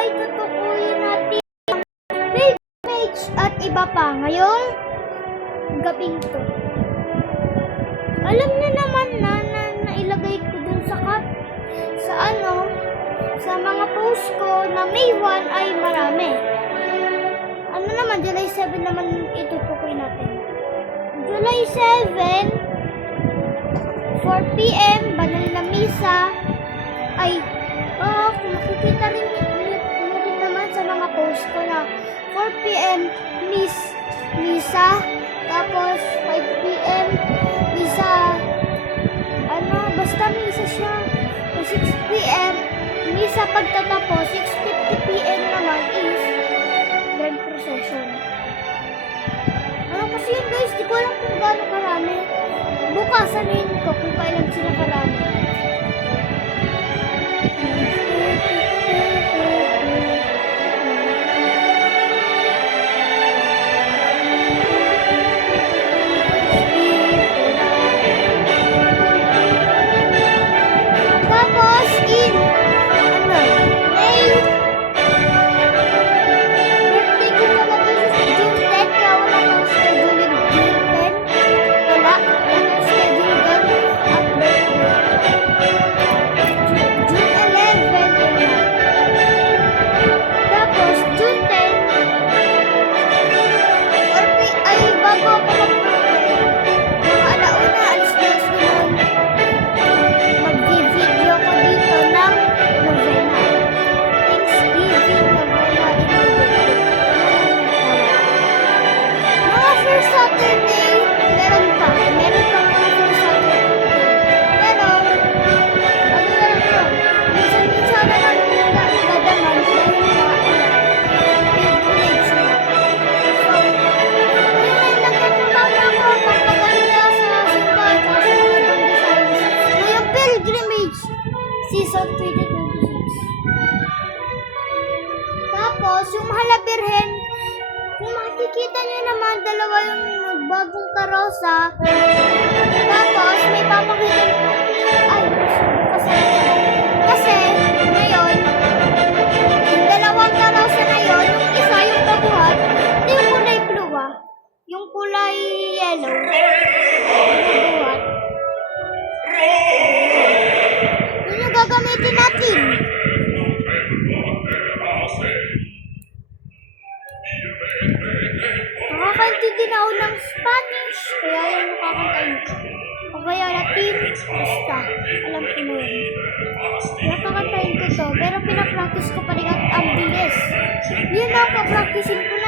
ay tutukuyin natin ang page at iba pa ngayong gabing to. Alam niyo naman na nailagay ko dun sa mga post ko na May 1 ay marami. Ano naman, July 7 naman itutukoy natin. July 7, 4 p.m. banal na misa ay kung makikita rin naman sa mga post ko na 4 p.m. misa, tapos 5 p.m. misa, basta misa siya. 6 p.m. misa pagtatapos, 6:50 p.m. naman is grand procession. Kasi yun guys, di ko alam kung gaano karami. Bukas sabihin ko kung kailan sila karami. Season 2026. Tapos, yung Mahal na Birhen, kung makikita niyo naman, dalawa yung bagong karosa. Tapos, may papakita. Kasi, ngayon, yung dalawang karosa na yun, yung isa yung baguhat, hindi yung kulay blue yung kulay yellow. Yung baguhat. Gagamitin natin. Nakakaintindi na ako ng Spanish, kaya yung nakakantayin ko. O kaya Latin, basta. Alam ko na yun. Nakakantayin ko to, pero pinapractice ko pa rin at ang bilis. Yun ang papracticein ko